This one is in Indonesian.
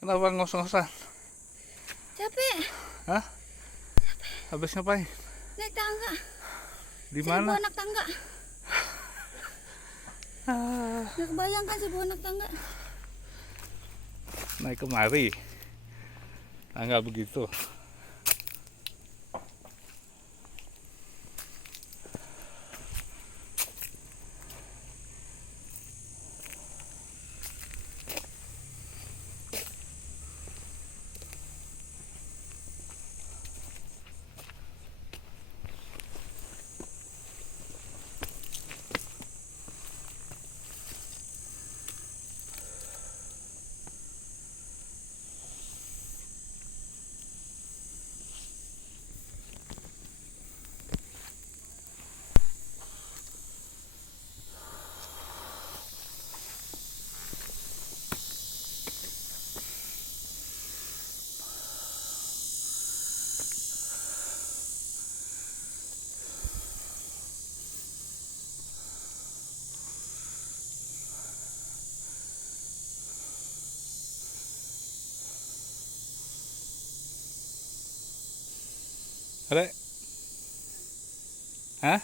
Kenapa ngos-ngosan? Capek. Hah? Habis ngapain? Naik tangga. Di Saya bawa mana? anak tangga. Ah, Nggak kebayangkan saya bawa anak tangga. naik kemari. Nggak begitu. Ada? Hah?